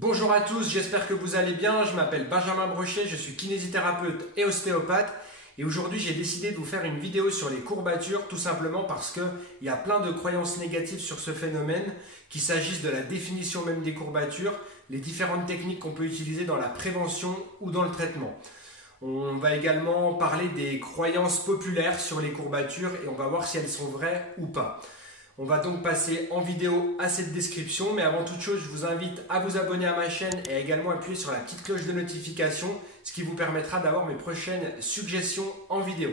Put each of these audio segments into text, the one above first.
Bonjour à tous, j'espère que vous allez bien. Je m'appelle Benjamin Brochet, je suis kinésithérapeute et ostéopathe. Et aujourd'hui, j'ai décidé de vous faire une vidéo sur les courbatures, tout simplement parce qu'il y a plein de croyances négatives sur ce phénomène, qu'il s'agisse de la définition même des courbatures, les différentes techniques qu'on peut utiliser dans la prévention ou dans le traitement. On va également parler des croyances populaires sur les courbatures et on va voir si elles sont vraies ou pas. On va donc passer en vidéo à cette description, mais avant toute chose, je vous invite à vous abonner à ma chaîne et à également appuyer sur la petite cloche de notification, ce qui vous permettra d'avoir mes prochaines suggestions en vidéo.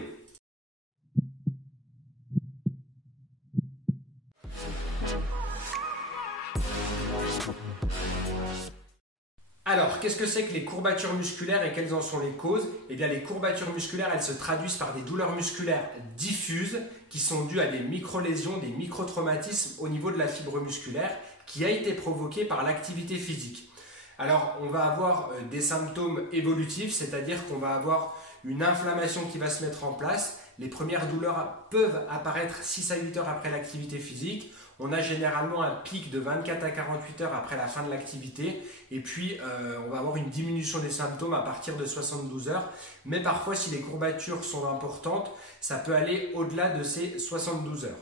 Alors, qu'est-ce que c'est que les courbatures musculaires et quelles en sont les causes? Eh bien, les courbatures musculaires, elles se traduisent par des douleurs musculaires diffuses qui sont dues à des micro-lésions, des micro-traumatismes au niveau de la fibre musculaire qui a été provoquée par l'activité physique. Alors, on va avoir des symptômes évolutifs, c'est-à-dire qu'on va avoir une inflammation qui va se mettre en place. Les premières douleurs peuvent apparaître 6 à 8 heures après l'activité physique. On a généralement un pic de 24 à 48 heures après la fin de l'activité et puis on va avoir une diminution des symptômes à partir de 72 heures. Mais parfois, si les courbatures sont importantes, ça peut aller au-delà de ces 72 heures.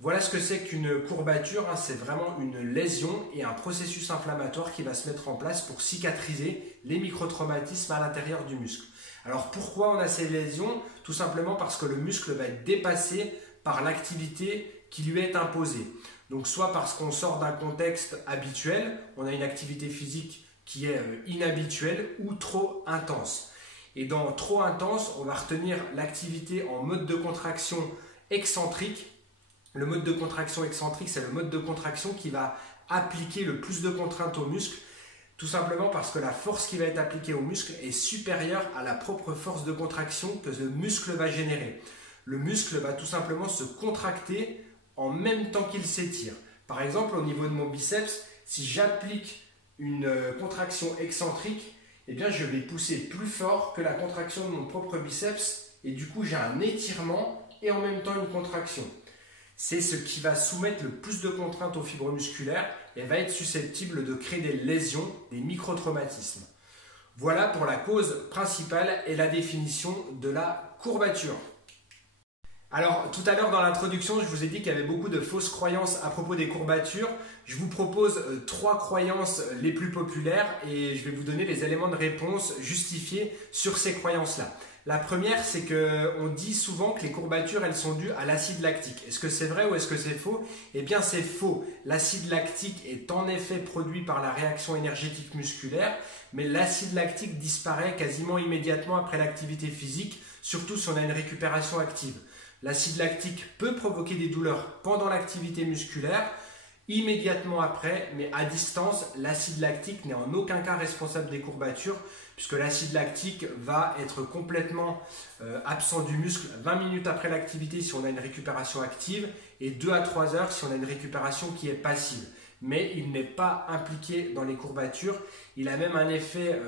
Voilà ce que c'est qu'une courbature, c'est vraiment une lésion et un processus inflammatoire qui va se mettre en place pour cicatriser les microtraumatismes à l'intérieur du muscle. Alors pourquoi on a ces lésions? Tout simplement parce que le muscle va être dépassé par l'activité qui lui est imposée. Donc soit parce qu'on sort d'un contexte habituel, on a une activité physique qui est inhabituelle ou trop intense. Et dans trop intense, on va retenir l'activité en mode de contraction excentrique. Le mode de contraction excentrique, c'est le mode de contraction qui va appliquer le plus de contraintes au muscle, tout simplement parce que la force qui va être appliquée au muscle est supérieure à la propre force de contraction que le muscle va générer. Le muscle va tout simplement se contracter en même temps qu'il s'étire. Par exemple, au niveau de mon biceps, si j'applique une contraction excentrique, eh bien, je vais pousser plus fort que la contraction de mon propre biceps et du coup, j'ai un étirement et en même temps une contraction. C'est ce qui va soumettre le plus de contraintes aux fibres musculaires et va être susceptible de créer des lésions, des microtraumatismes. Voilà pour la cause principale et la définition de la courbature. Alors, tout à l'heure dans l'introduction, je vous ai dit qu'il y avait beaucoup de fausses croyances à propos des courbatures. Je vous propose 3 croyances les plus populaires et je vais vous donner les éléments de réponse justifiés sur ces croyances-là. La première, c'est qu'on dit souvent que les courbatures, elles sont dues à l'acide lactique. Est-ce que c'est vrai ou est-ce que c'est faux? Eh bien, c'est faux. L'acide lactique est en effet produit par la réaction énergétique musculaire, mais l'acide lactique disparaît quasiment immédiatement après l'activité physique, surtout si on a une récupération active. L'acide lactique peut provoquer des douleurs pendant l'activité musculaire, immédiatement après, mais à distance, l'acide lactique n'est en aucun cas responsable des courbatures, puisque l'acide lactique va être complètement absent du muscle 20 minutes après l'activité si on a une récupération active et 2 à 3 heures si on a une récupération qui est passive. Mais il n'est pas impliqué dans les courbatures. Il a même un effet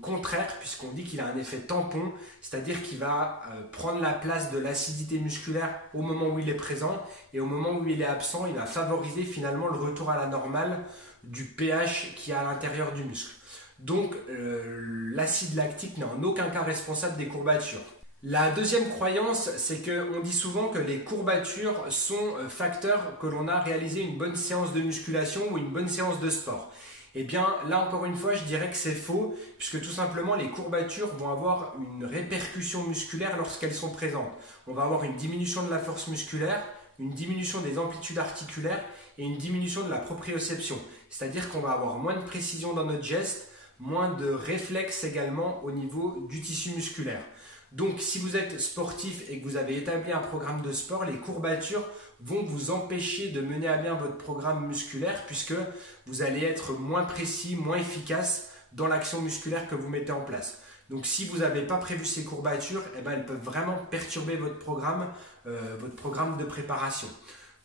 contraire puisqu'on dit qu'il a un effet tampon, c'est-à-dire qu'il va prendre la place de l'acidité musculaire au moment où il est présent et au moment où il est absent, il va favoriser finalement le retour à la normale du pH qui est à l'intérieur du muscle. Donc l'acide lactique n'est en aucun cas responsable des courbatures. La deuxième croyance, c'est qu'on dit souvent que les courbatures sont facteurs que l'on a réalisé une bonne séance de musculation ou une bonne séance de sport. Eh bien, là encore une fois, je dirais que c'est faux, puisque tout simplement les courbatures vont avoir une répercussion musculaire lorsqu'elles sont présentes. On va avoir une diminution de la force musculaire, une diminution des amplitudes articulaires et une diminution de la proprioception. C'est-à-dire qu'on va avoir moins de précision dans notre geste, moins de réflexes également au niveau du tissu musculaire. Donc, si vous êtes sportif et que vous avez établi un programme de sport, les courbatures vont vous empêcher de mener à bien votre programme musculaire puisque vous allez être moins précis, moins efficace dans l'action musculaire que vous mettez en place. Donc, si vous n'avez pas prévu ces courbatures, eh ben, elles peuvent vraiment perturber votre programme de préparation.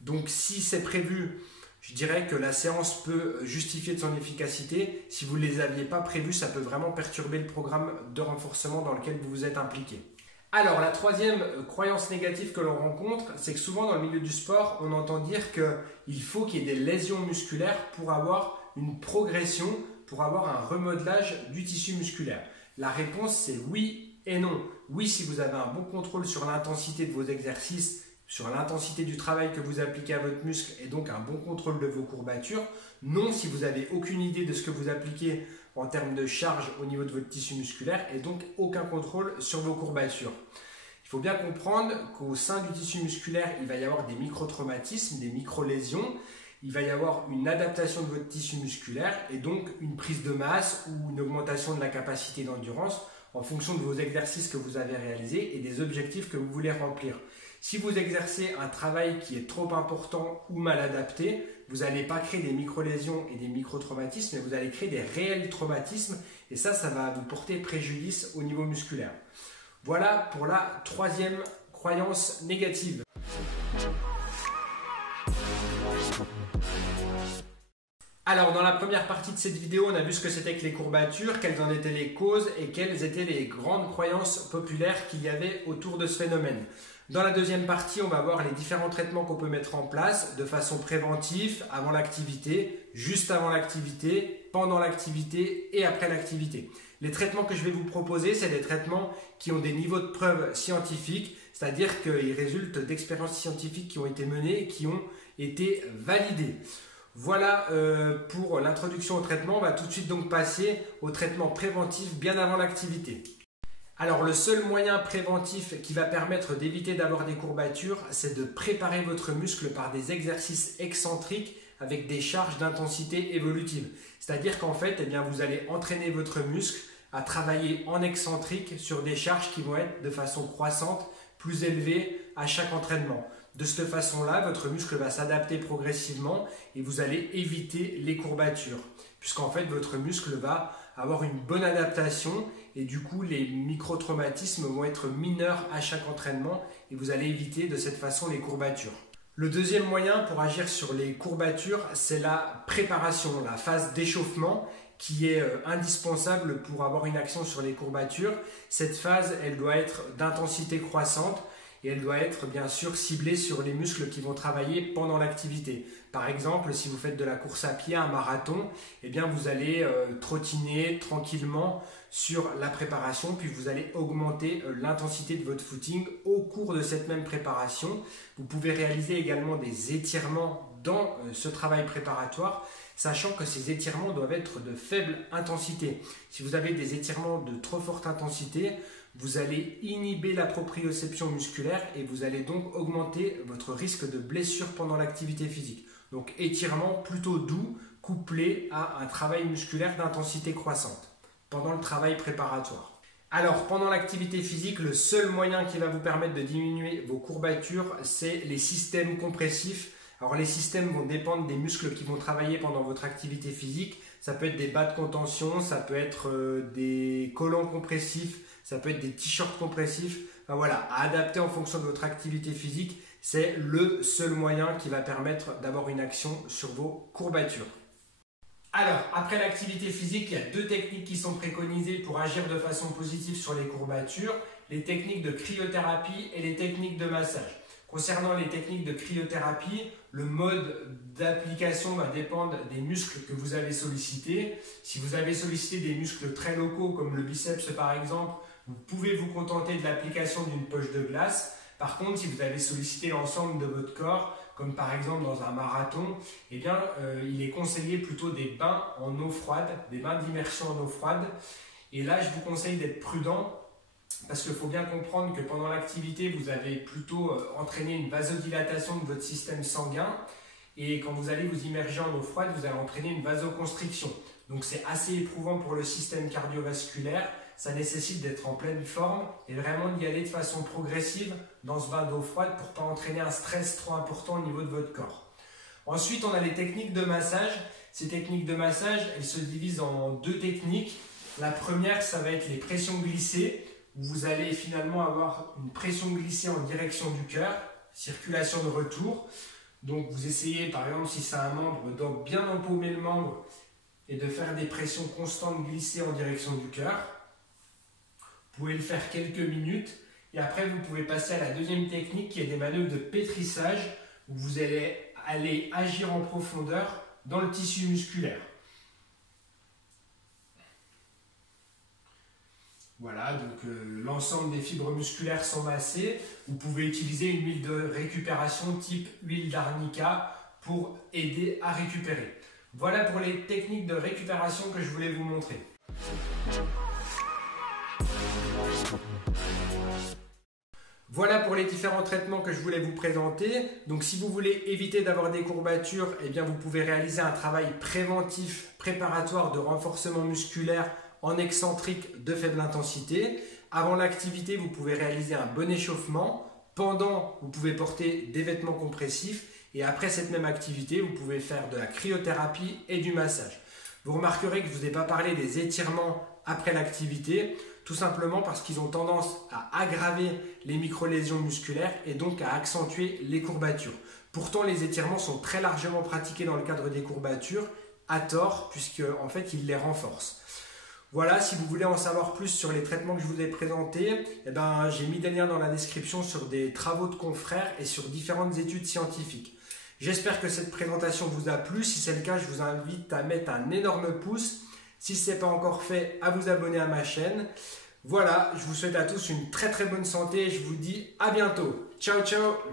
Donc, si c'est prévu, je dirais que la séance peut justifier de son efficacité. Si vous ne les aviez pas prévus, ça peut vraiment perturber le programme de renforcement dans lequel vous vous êtes impliqué. Alors, la troisième croyance négative que l'on rencontre, c'est que souvent dans le milieu du sport, on entend dire qu'il faut qu'il y ait des lésions musculaires pour avoir une progression, pour avoir un remodelage du tissu musculaire? La réponse c'est oui et non. Oui si vous avez un bon contrôle sur l'intensité de vos exercices, sur l'intensité du travail que vous appliquez à votre muscle et donc un bon contrôle de vos courbatures. Non si vous n'avez aucune idée de ce que vous appliquez en termes de charge au niveau de votre tissu musculaire et donc aucun contrôle sur vos courbatures. Il faut bien comprendre qu'au sein du tissu musculaire, il va y avoir des micro-traumatismes, des micro-lésions. Il va y avoir une adaptation de votre tissu musculaire et donc une prise de masse ou une augmentation de la capacité d'endurance en fonction de vos exercices que vous avez réalisés et des objectifs que vous voulez remplir. Si vous exercez un travail qui est trop important ou mal adapté, vous n'allez pas créer des micro-lésions et des micro-traumatismes, mais vous allez créer des réels traumatismes et ça va vous porter préjudice au niveau musculaire. Voilà pour la troisième croyance négative. Alors, dans la première partie de cette vidéo, on a vu ce que c'était que les courbatures, quelles en étaient les causes et quelles étaient les grandes croyances populaires qu'il y avait autour de ce phénomène. Dans la deuxième partie, on va voir les différents traitements qu'on peut mettre en place de façon préventive avant l'activité, juste avant l'activité, pendant l'activité et après l'activité. Les traitements que je vais vous proposer, c'est des traitements qui ont des niveaux de preuve scientifiques, c'est-à-dire qu'ils résultent d'expériences scientifiques qui ont été menées et qui ont été validées. Voilà pour l'introduction au traitement. On va tout de suite donc passer au traitement préventif bien avant l'activité. Alors le seul moyen préventif qui va permettre d'éviter d'avoir des courbatures, c'est de préparer votre muscle par des exercices excentriques avec des charges d'intensité évolutive. C'est-à-dire qu'en fait, vous allez entraîner votre muscle à travailler en excentrique sur des charges qui vont être de façon croissante, plus élevées à chaque entraînement. De cette façon-là, votre muscle va s'adapter progressivement et vous allez éviter les courbatures. Puisqu'en fait, votre muscle va avoir une bonne adaptation et du coup, les micro-traumatismes vont être mineurs à chaque entraînement et vous allez éviter de cette façon les courbatures. Le deuxième moyen pour agir sur les courbatures, c'est la préparation, la phase d'échauffement qui est indispensable pour avoir une action sur les courbatures. Cette phase, elle doit être d'intensité croissante et elle doit être bien sûr ciblée sur les muscles qui vont travailler pendant l'activité. Par exemple, si vous faites de la course à pied, un marathon, vous allez trottiner tranquillement sur la préparation, puis vous allez augmenter l'intensité de votre footing au cours de cette même préparation. Vous pouvez réaliser également des étirements dans ce travail préparatoire, sachant que ces étirements doivent être de faible intensité. Si vous avez des étirements de trop forte intensité, vous allez inhiber la proprioception musculaire et vous allez donc augmenter votre risque de blessure pendant l'activité physique. Donc étirement plutôt doux, couplé à un travail musculaire d'intensité croissante pendant le travail préparatoire. Alors pendant l'activité physique, le seul moyen qui va vous permettre de diminuer vos courbatures, c'est les systèmes compressifs. Alors les systèmes vont dépendre des muscles qui vont travailler pendant votre activité physique. Ça peut être des bas de contention, ça peut être des collants compressifs, ça peut être des t-shirts compressifs. Enfin, voilà, à adapter en fonction de votre activité physique, c'est le seul moyen qui va permettre d'avoir une action sur vos courbatures. Alors, après l'activité physique, il y a deux techniques qui sont préconisées pour agir de façon positive sur les courbatures, les techniques de cryothérapie et les techniques de massage. Concernant les techniques de cryothérapie, le mode d'application va dépendre des muscles que vous avez sollicités. Si vous avez sollicité des muscles très locaux comme le biceps par exemple, vous pouvez vous contenter de l'application d'une poche de glace. Par contre, si vous avez sollicité l'ensemble de votre corps, comme par exemple dans un marathon, il est conseillé plutôt des bains en eau froide, des bains d'immersion en eau froide. Et là, je vous conseille d'être prudent parce qu'il faut bien comprendre que pendant l'activité, vous avez plutôt entraîné une vasodilatation de votre système sanguin. Et quand vous allez vous immerger en eau froide, vous allez entraîner une vasoconstriction. Donc c'est assez éprouvant pour le système cardiovasculaire. Ça nécessite d'être en pleine forme et vraiment d'y aller de façon progressive dans ce bain d'eau froide pour ne pas entraîner un stress trop important au niveau de votre corps. Ensuite, on a les techniques de massage. Ces techniques de massage, elles se divisent en deux techniques. La première, ça va être les pressions glissées, où vous allez finalement avoir une pression glissée en direction du cœur, circulation de retour. Donc vous essayez, par exemple, si c'est un membre, de bien empaumer le membre et de faire des pressions constantes glissées en direction du cœur. Vous pouvez le faire quelques minutes et après vous pouvez passer à la deuxième technique qui est des manœuvres de pétrissage où vous allez agir en profondeur dans le tissu musculaire. Voilà, donc l'ensemble des fibres musculaires sont massées. Vous pouvez utiliser une huile de récupération type huile d'arnica pour aider à récupérer. Voilà pour les techniques de récupération que je voulais vous montrer. Voilà pour les différents traitements que je voulais vous présenter. Donc si vous voulez éviter d'avoir des courbatures, eh bien vous pouvez réaliser un travail préventif, préparatoire de renforcement musculaire en excentrique de faible intensité. Avant l'activité, vous pouvez réaliser un bon échauffement. Pendant, vous pouvez porter des vêtements compressifs. Et après cette même activité, vous pouvez faire de la cryothérapie et du massage. Vous remarquerez que je ne vous ai pas parlé des étirements après l'activité, tout simplement parce qu'ils ont tendance à aggraver les micro-lésions musculaires et donc à accentuer les courbatures. Pourtant, les étirements sont très largement pratiqués dans le cadre des courbatures, à tort, puisque en fait, ils les renforcent. Voilà, si vous voulez en savoir plus sur les traitements que je vous ai présentés, j'ai mis des liens dans la description sur des travaux de confrères et sur différentes études scientifiques. J'espère que cette présentation vous a plu. Si c'est le cas, je vous invite à mettre un énorme pouce. Si ce n'est pas encore fait, à vous abonner à ma chaîne. Voilà, je vous souhaite à tous une très bonne santé et je vous dis à bientôt. Ciao, ciao!